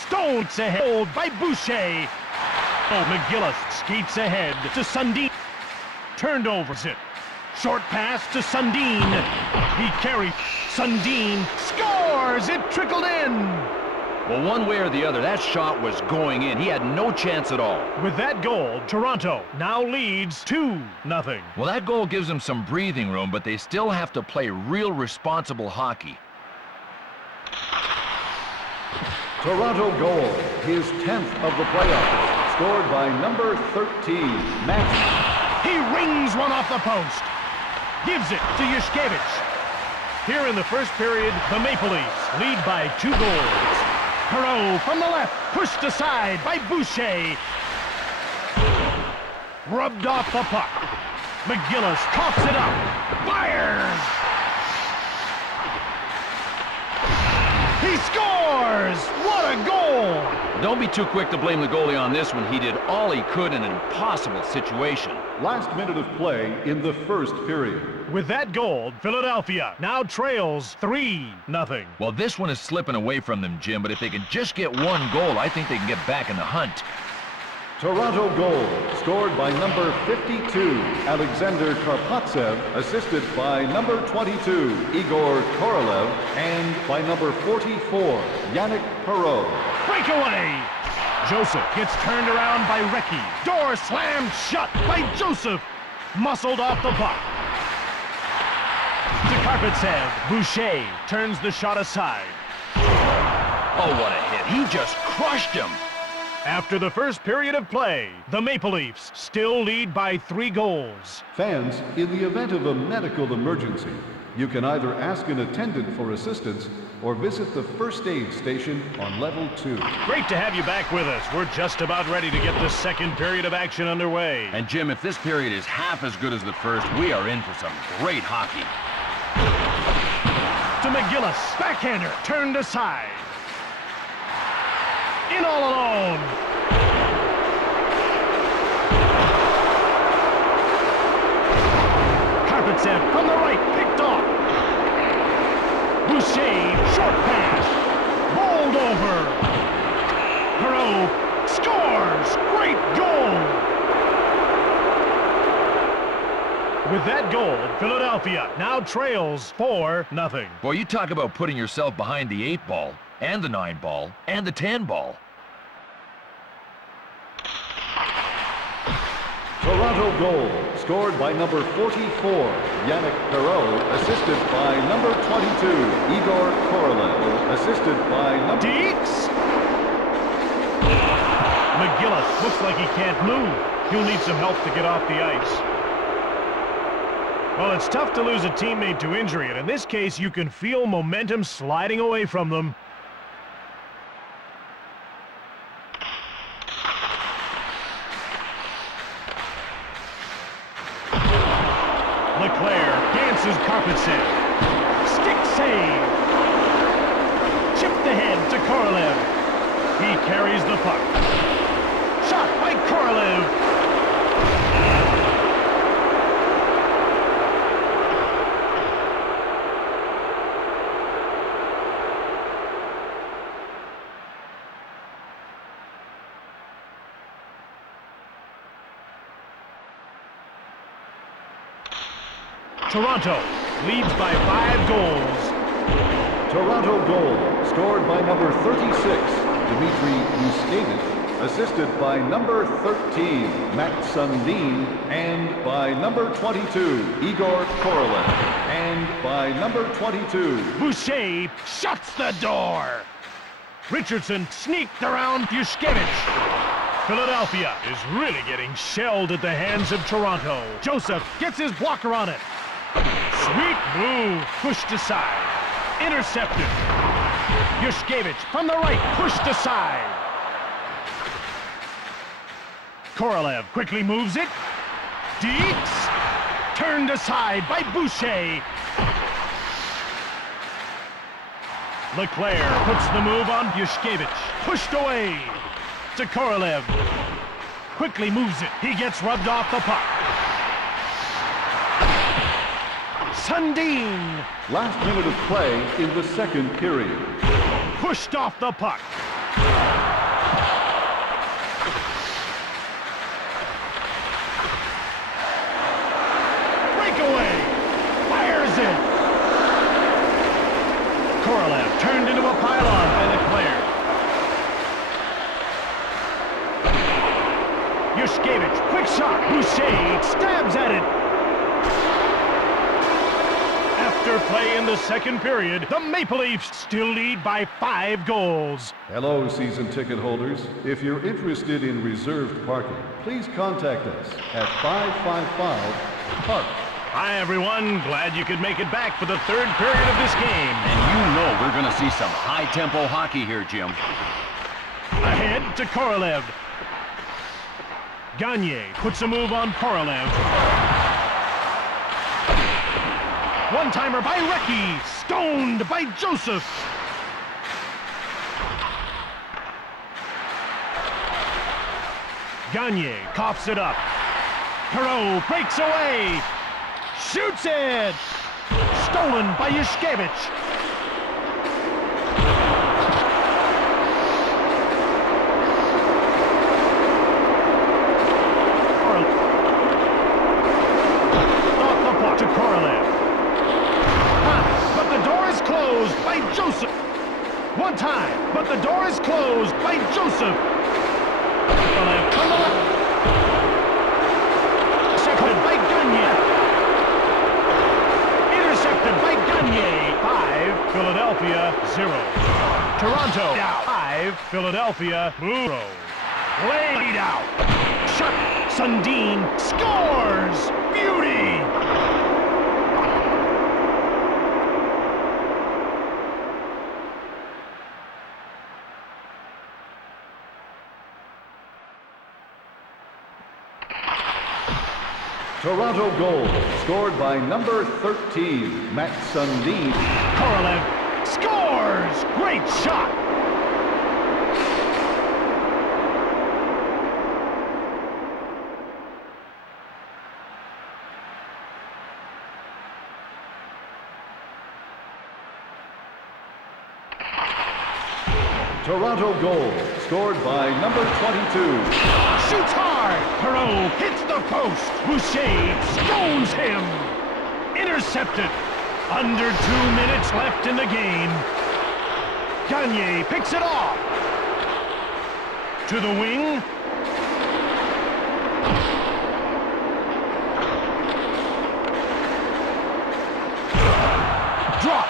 Stoned ahead by Boucher. Oh, McGillis skates ahead to Sundin. Turned over it. Short pass to Sundin. He carries. Sundin scores! It trickled in! Well, one way or the other, that shot was going in. He had no chance at all. With that goal, Toronto now leads 2-0. Well, that goal gives them some breathing room, but they still have to play real responsible hockey. Toronto goal, his 10th of the playoffs, scored by number 13, Max. He rings one off the post. Gives it to Yushkevich. Here in the first period, the Maple Leafs lead by 2 goals. Perreault from the left, pushed aside by Boucher. Rubbed off the puck. McGillis coughs it up. Fires! He scores! What a goal! Don't be too quick to blame the goalie on this one. He did all he could in an impossible situation. Last minute of play in the first period. With that goal, Philadelphia now trails 3-0. Well, this one is slipping away from them, Jim, but if they can just get one goal, I think they can get back in the hunt. Toronto goal, scored by number 52, Alexander Karpatsev, assisted by number 22, Igor Korolev, and by number 44, Yannick Perreault. Breakaway! Joseph gets turned around by Recchi. Door slammed shut by Joseph. Muscled off the puck. To Karpatsev. Boucher turns the shot aside. Oh, what a hit. He just crushed him. After the first period of play, the Maple Leafs still lead by 3 goals. Fans, in the event of a medical emergency, you can either ask an attendant for assistance or visit the first aid station on level 2. Great to have you back with us. We're just about ready to get the second period of action underway. And Jim, if this period is half as good as the first, we are in for some great hockey. To McGillis. Backhander turned aside. In all alone. Karpatsev from the right, picked off. Boucher, short pass. Bowled over. Perreault scores. Great goal. With that goal, Philadelphia now trails 4-0. Boy, you talk about putting yourself behind the 8 ball, and the 9 ball, and the 10 ball. Toronto goal, scored by number 44, Yannick Perreault, assisted by number 22, Igor Korolev, assisted by number... Deeks! McGillis looks like he can't move. He'll need some help to get off the ice. Well, it's tough to lose a teammate to injury, and in this case, you can feel momentum sliding away from them. Leclerc dances Karpatsev. Stick save. Chipped ahead to Korolev. He carries the puck. Shot by Korolev. Toronto leads by 5 goals. Toronto goal, scored by number 36, Dmitry Yushkevich, assisted by number 13, Max Sundin, and by number 22, Igor Korolev, and by number 22, Boucher shuts the door. Richardson sneaked around Yushkevich. Philadelphia is really getting shelled at the hands of Toronto. Joseph gets his blocker on it. Sweet move, pushed aside. Intercepted. Yushkevich from the right, pushed aside. Korolev quickly moves it. Deeks turned aside by Boucher. Leclerc puts the move on Yushkevich. Pushed away to Korolev. Quickly moves it. He gets rubbed off the puck. Sundin. Last minute of play in the second period. Pushed off the puck. Breakaway. it! Korolev turned into a pylon by Leclerc. Yushkevich, quick shot. Boucher stabs at it. After play in the second period, the Maple Leafs still lead by 5 goals. Hello, season ticket holders. If you're interested in reserved parking, please contact us at 555 Park. Hi, everyone. Glad you could make it back for the third period of this game. And you know we're going to see some high-tempo hockey here, Jim. Ahead to Korolev. Gagne puts a move on Korolev. One-timer by Recchi. Stoned by Joseph. Gagne coughs it up. Perreault breaks away. Shoots it! Stolen by Yushkevich. Off the puck to Korolev. But the door is closed by Joseph. One time, but the door is closed by Joseph. Korolev from the left. Seconded by Gagne. By Gagne. 5, Philadelphia 0. Toronto 5, Philadelphia 0. Laid out. Shot. Sundin scores. Beauty. Toronto goal scored by number 13, Matt Sundin. Korolev scores! Great shot! Toronto goal scored by number 22. Shoots hard! Perreault hits the post! Boucher stones him! Intercepted! Under 2 minutes left in the game. Gagne picks it off! To the wing. Drop!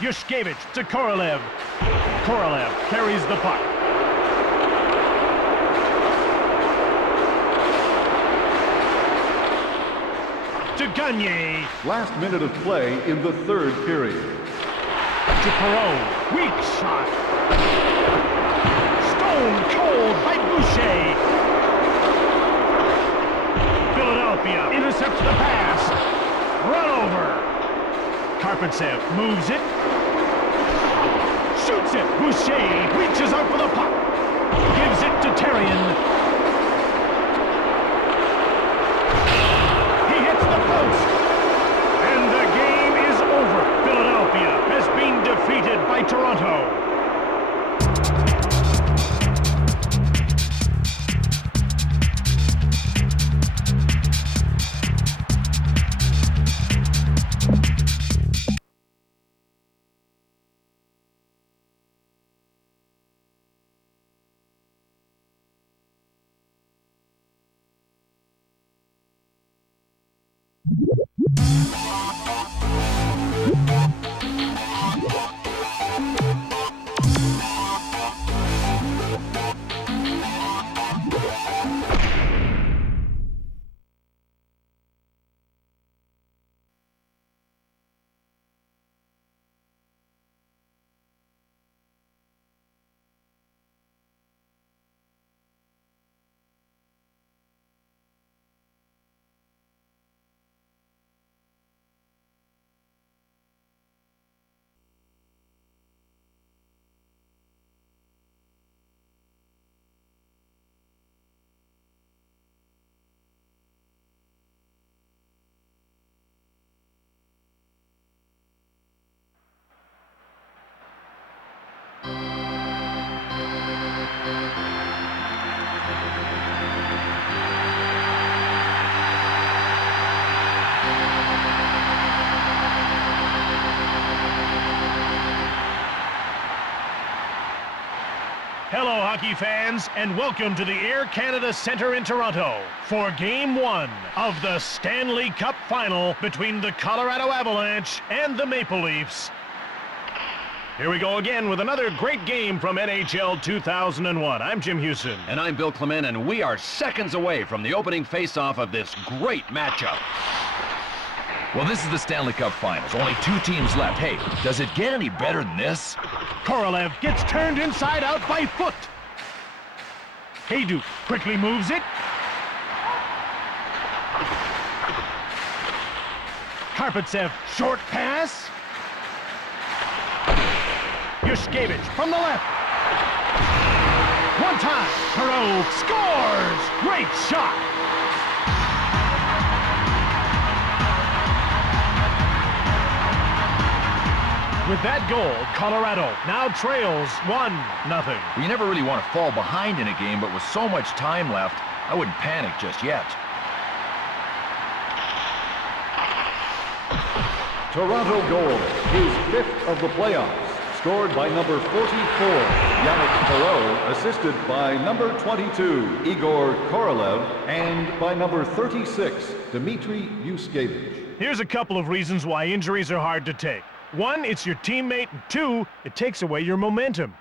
Yushkevich to Korolev. Korolev carries the puck. To Gagne. Last minute of play in the third period. To Perreault. Weak shot. Stone cold by Boucher. Philadelphia intercepts the pass. Run over. Karpatsev moves it. Shoots it. Boucher reaches out for the puck. Gives it to Terrien. He hits the post. And the game is over. Philadelphia has been defeated by Toronto. hockey fans, and welcome to the Air Canada Centre in Toronto for Game 1 of the Stanley Cup Final between the Colorado Avalanche and the Maple Leafs. Here we go again with another great game from NHL 2001. I'm Jim Houston. And I'm Bill Clement, and we are seconds away from the opening face-off of this great matchup. Well, this is the Stanley Cup Finals. Only 2 teams left. Hey, does it get any better than this? Korolev gets turned inside out by Foot. Hayduk quickly moves it. Karpatsev, short pass. Yushkevich from the left. One time, Perot scores! Great shot! With that goal, Colorado now trails 1-0. You never really want to fall behind in a game, but with so much time left, I wouldn't panic just yet. Toronto goal, his 5th of the playoffs, scored by number 44, Yannick Perot, assisted by number 22, Igor Korolev, and by number 36, Dmitry Yushkevich. Here's a couple of reasons why injuries are hard to take. 1, it's your teammate, and 2, it takes away your momentum.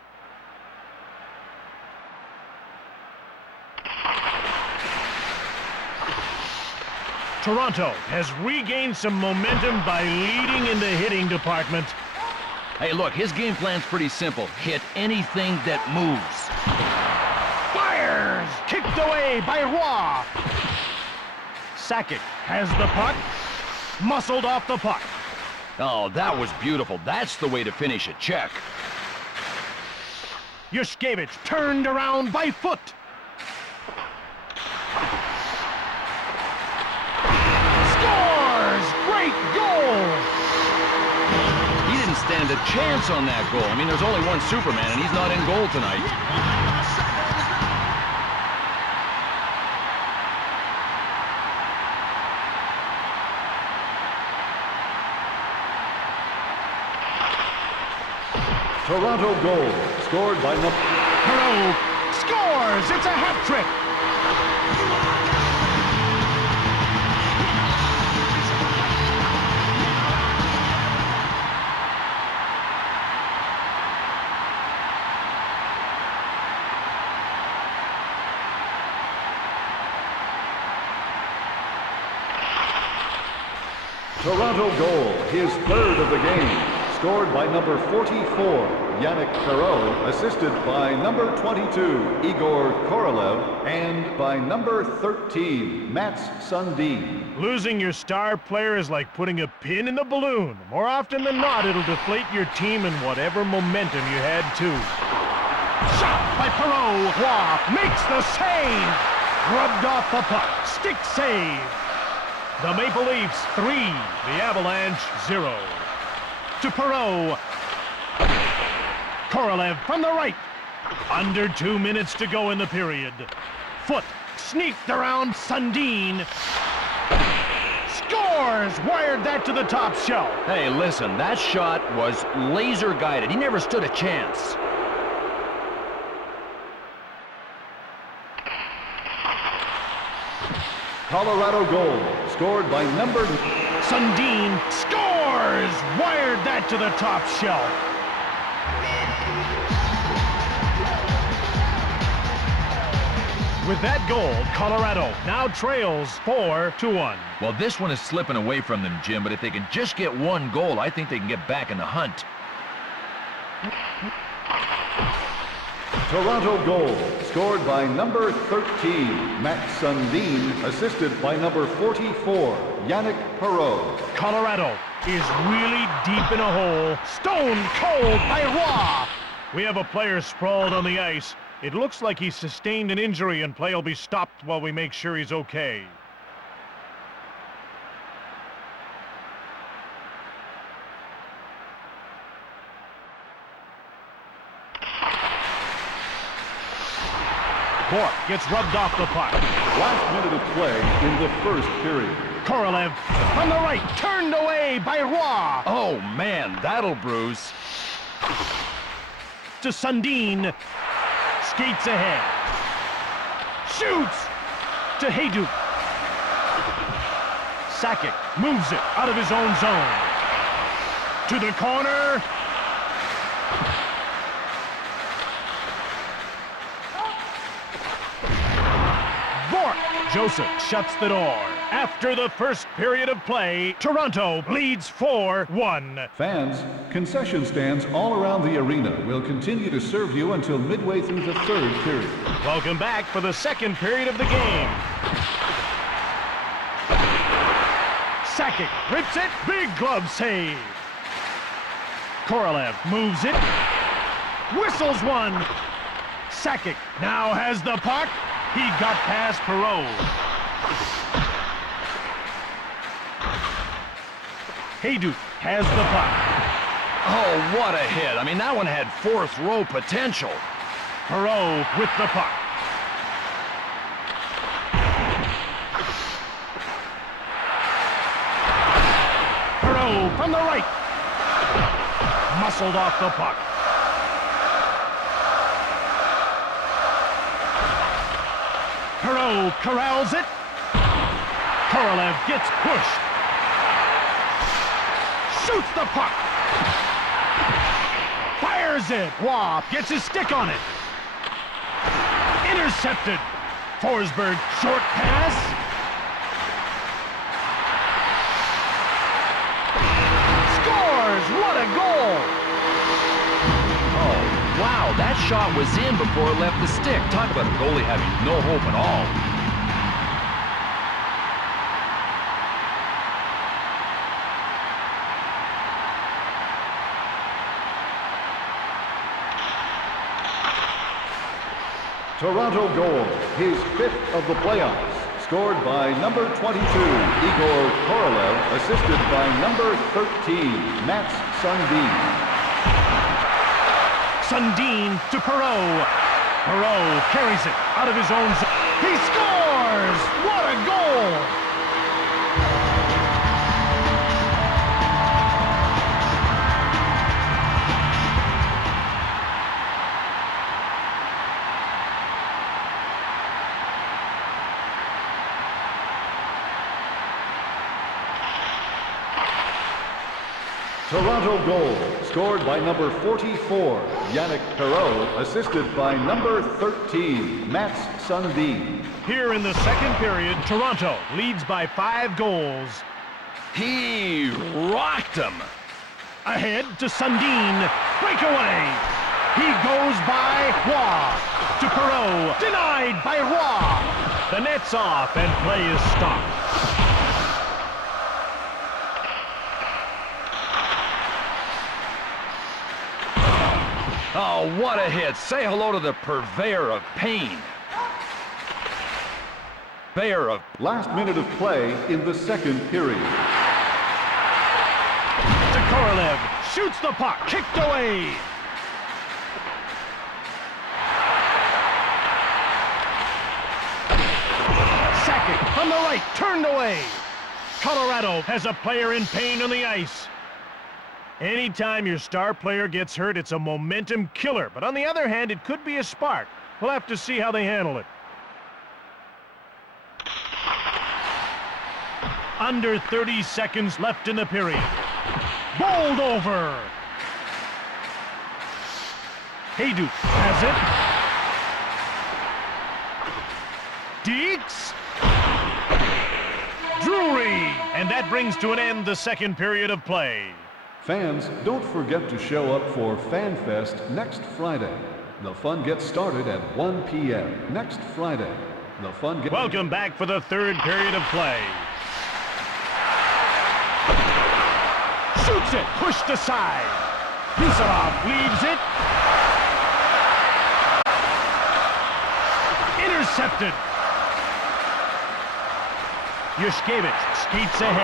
Toronto has regained some momentum by leading in the hitting department. Hey, look, his game plan's pretty simple. Hit anything that moves. Fires! Kicked away by Roy. Sakic has the puck. Muscled off the puck. Oh, that was beautiful. That's the way to finish a check. Yushkevich turned around by Foot. Scores! Great goal! He didn't stand a chance on that goal. I mean, there's only one Superman, and he's not in goal tonight. Toronto goal, scored by number... Perot scores! It's a hat trick! Toronto goal, his 3rd of the game, scored by number 44, Yannick Perot, assisted by number 22, Igor Korolev, and by number 13, Mats Sundin. Losing your star player is like putting a pin in the balloon. More often than not, it'll deflate your team and whatever momentum you had too. Shot by Perot. Roy makes the save. Rubbed off the puck. Stick save. The Maple Leafs 3, the Avalanche 0. To Perot. Korolev from the right. Under 2 minutes to go in the period. Foot sneaked around Sundin. Scores! Wired that to the top shelf. Hey, listen, that shot was laser guided. He never stood a chance. Colorado goal, scored by number... Sundin scores! Wired that to the top shelf. With that goal, Colorado now trails 4-1. Well, this one is slipping away from them, Jim, but if they can just get 1 goal, I think they can get back in the hunt. Toronto goal, scored by number 13, Mats Sundin, assisted by number 44, Yannick Perot. Colorado is really deep in a hole. Stone cold by Roy. We have a player sprawled on the ice. It looks like he's sustained an injury and play will be stopped while we make sure he's okay. Cork gets rubbed off the puck. Last minute of play in the 1st period. Korolev from the right, turned away by Roy. Oh, man, that'll bruise. To Sundin. skates ahead. Shoots to Hayduk. Sakic moves it out of his own zone. To the corner. Joseph shuts the door. After the first period of play, Toronto leads 4-1. Fans, concession stands all around the arena will continue to serve you until midway through the third period. Welcome back for the second period of the game. Sakic rips it. Big glove save. Korolev moves it. Whistles one. Sakic now has the puck. He got past Perreault. Hayduk has the puck. Oh, what a hit. I mean, that one had fourth row potential. Perreault with the puck. Perreault from the right. Muscled off the puck. Perreault corrals it. Korolev gets pushed. Shoots the puck. Fires it. Waugh gets his stick on it. Intercepted. Forsberg short pass. Scores! What a goal! Wow, that shot was in before it left the stick. Talk about a goalie having no hope at all. Toronto goal, his fifth of the playoffs, scored by number 22, Igor Korolev, assisted by number 13, Mats Sundin. Sundin to Perreault. Perreault carries it out of his own zone. He scores! What a goal! Toronto goal, scored by number 44, Yannick Perreault, assisted by number 13, Mats Sundin. Here in the second period, Toronto leads by 5 goals. He rocked him. Ahead to Sundin. Breakaway. He goes by Waugh. To Perreault. Denied by Waugh. The net's off and play is stopped. Oh, what a hit. Say hello to the purveyor of pain. Purveyor of... Last minute of play in the second period. To Korolev. Shoots the puck. Kicked away. Sakic from the right. Turned away. Colorado has a player in pain on the ice. Anytime your star player gets hurt, it's a momentum killer. But on the other hand, it could be a spark. We'll have to see how they handle it. Under 30 seconds left in the period. Bowled over. Hayduk has it. Deeks. Drury. And that brings to an end the second period of play. Fans, don't forget to show up for FanFest next Friday. The fun gets started at 1 p.m. next Friday. The fun gets... Welcome back for the third period of play. Shoots it, pushed aside. Yusarov leaves it. Intercepted. Yushkevich skates ahead.